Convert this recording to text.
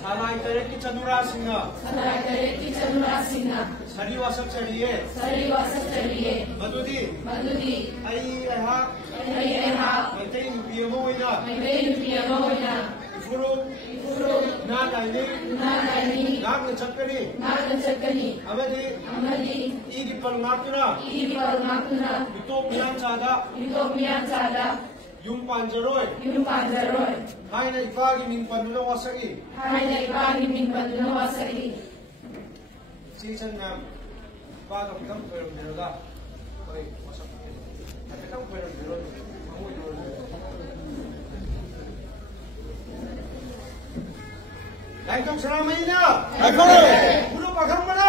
Salai Terek ki Chandura Singha Sari Wasak Chariye Madudi Ai Aha Maitai Nupiamo Ina Ifuru Na Daini Nag Chakani Amadi Idi Palmatuna Utop Mian Chada Yung Panjaroy Hai na ipagi min panuna wasagi Season na bago kitang pwede nila okay wasak at kitang pwede nila mamuhay nila dahil itong saramay na puno paghang mana